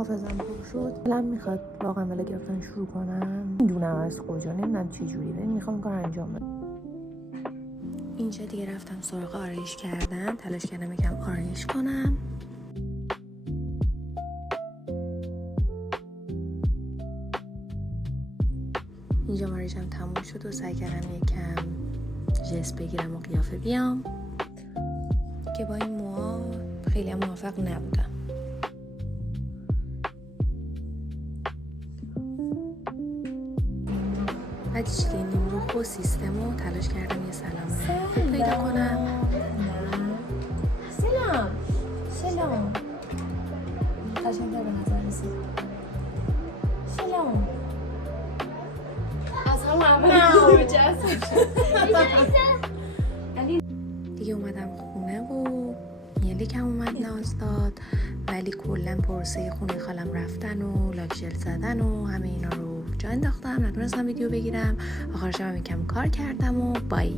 حافظم پر شد. دلم میخواد واقعا ولی گرفتن شروع کنم. میدونم از کجا، نمیدونم چه جوری، ولی میخوام کار انجام بدم. اینجا دیگه رفتم سراغ آرایش کردن، تلاش کردم یکم آرایش کنم. اینجا ماریجم تموم شد و سعی کردم یکم جست بگیرم و قیافه بیام که با این موها خیلی هم موافق نبودم. بعد چیزی نیمروخ و سیستم رو تلاش کردم یه سلام پیدا کنم. سلام قشنگ‌تر به نظر رسید. سلام از همه دیگه اومدم خونه و یلیکم اومد ناز داد، ولی کلا پروسه خونه خالم رفتن و لاکشل زدن و همه اینا رو جا انداختم. نتونستم ویدیو بگیرم. آخرش هم یکم کار کردم و بای.